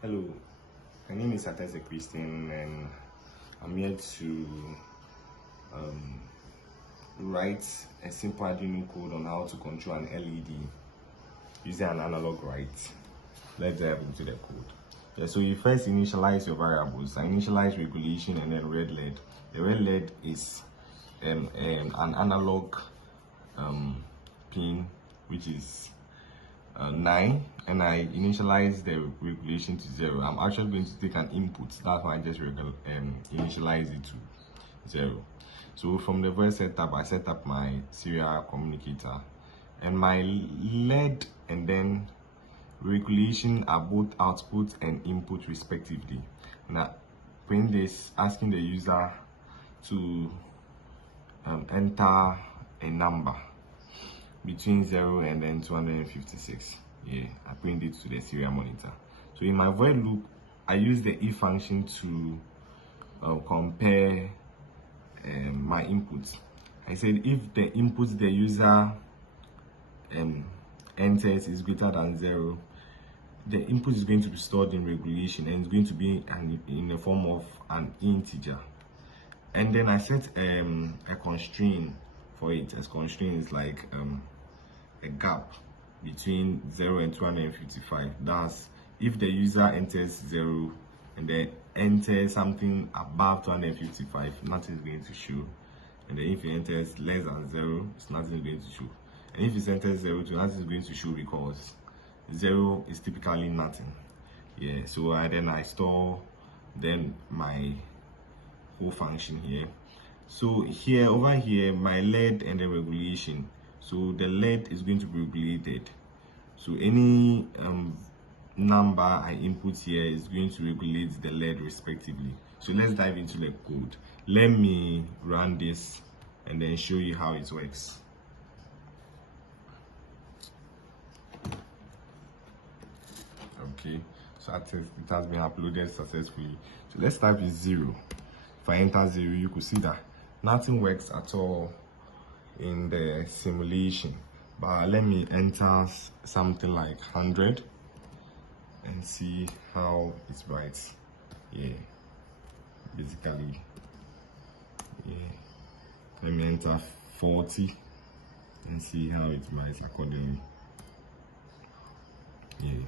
Hello, my name is Atese Christian, and I'm here to write a simple arduino code on how to control an LED using an analog write. Let's dive into the code. Yeah, so you first initialize your variables. I initialize regulation and then red LED. The red LED is an analog pin, which is 9, and I initialize the regulation to 0. I'm actually going to take an input. That's why I just initialize it to 0. So from the first setup, I set up my serial communicator, and my LED and then regulation are both output and input respectively. Now print this, asking the user to enter a number between 0 and then 256. Yeah, I print it to the serial monitor. So in my void loop, I use the if function to compare my inputs. I said if the input the user enters is greater than 0, the input is going to be stored in regulation, and it's going to be in the form of an integer. And then I set a constraint for it. As constraint is like a gap between 0 and 255. That's if the user enters 0 and then enters something above 255, nothing is going to show. And then if it enters less than 0, nothing is going to show. And if it enters 0 to nothing is going to show, because 0 is typically nothing. Yeah, so then I store then my whole function here. So here, over here, my LED and the regulation. So the LED is going to be regulated. So any number I input here is going to regulate the LED respectively. So let's dive into the code. Let me run this and then show you how it works. Okay, so it has been uploaded successfully. So let's type in 0. If I enter 0, you could see that nothing works at all in the simulation. But let me enter something like 100 and see how it writes. Yeah, basically, yeah. Let me enter 40 and see how it writes accordingly. Yeah.